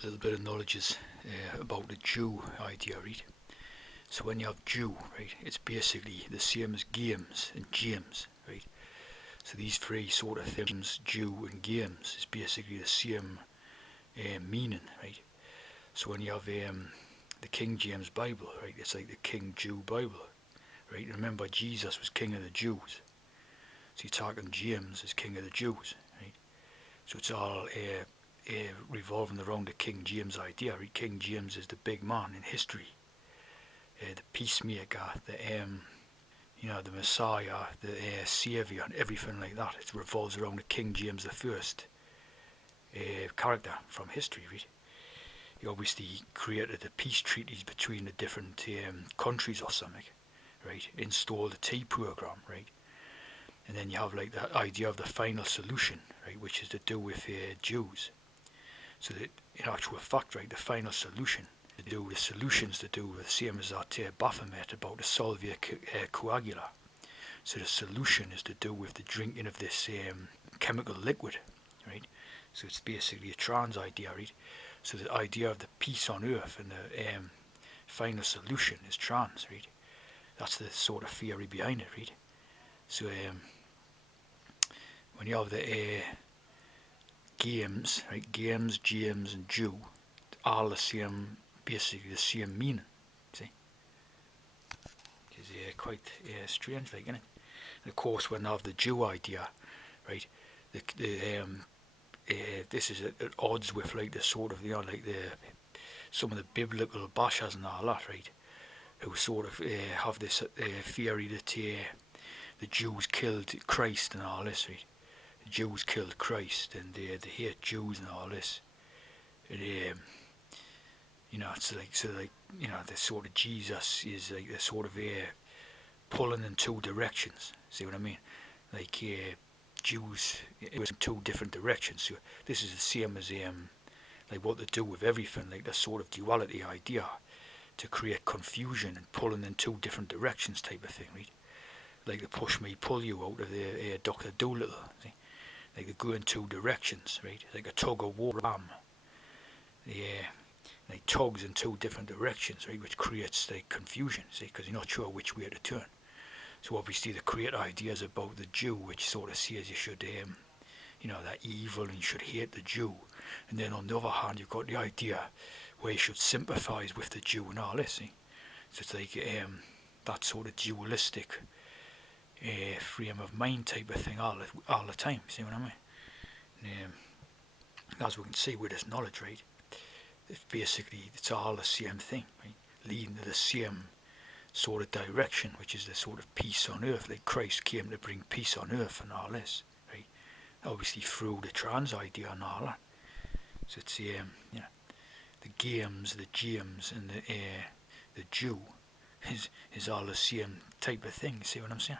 a little bit of knowledge is about the Jew idea, right? So when you have Jew, right, it's basically the same as games and James, right? So these three sort of things, Jew and games, is basically the same meaning, right? So when you have the King James Bible, right, it's like the King Jew Bible, right? Remember, Jesus was King of the Jews, so you're talking James as King of the Jews, right? So it's all revolving around the King James idea, right? King James is the big man in history, the peacemaker, the Messiah, the Saviour, and everything like that. It revolves around the King James the First character from history, right? He obviously created the peace treaties between the different countries or something, right? Installed the tea program, right? And then you have like the idea of the final solution, right, which is to do with Jews. So that in actual fact, right, the final solution to do with solutions to do with the same as that Baphomet about the salvia coagula. So the solution is to do with the drinking of this chemical liquid, right? So it's basically a trans idea, right? So the idea of the peace on earth and the final solution is trans, right? That's the sort of theory behind it, right? So when you have the games, right? Games, James, and Jew, all the same, basically the same meaning. See, it's quite strange, like, isn't it? And of course, when you have the Jew idea, right? This is at odds with like the sort of like the some of the biblical bashers and all that, right? Who sort of have this theory that the Jews killed Christ and all this, right? The Jews killed Christ and they hate Jews and all this. And, it's like the sort of Jesus is like the sort of pulling in two directions. See what I mean? Like Jews, it was in two different directions. So this is the same as like what they do with everything, like the sort of duality idea to create confusion and pulling in two different directions type of thing, right? Like the push me, pull you out of the Dr. Dolittle. See? Like they go in two directions, right? Like a tug of war arm. Yeah, like tugs in two different directions, right? Which creates like confusion, see? Because you're not sure which way to turn. So obviously the create ideas about the Jew, which sort of says you should, they're evil and you should hate the Jew. And then on the other hand, you've got the idea where you should sympathise with the Jew and all this, see? So it's like that sort of dualistic frame of mind type of thing all the time. See what I mean? And, as we can see with this knowledge, right? It's all the same thing, right? Leading to the same sort of direction, which is the sort of peace on earth. Like Christ came to bring peace on earth and all this, right? Obviously through the trans idea and all that. So it's the games, the James, and the Jew is all the same type of thing. See what I'm saying?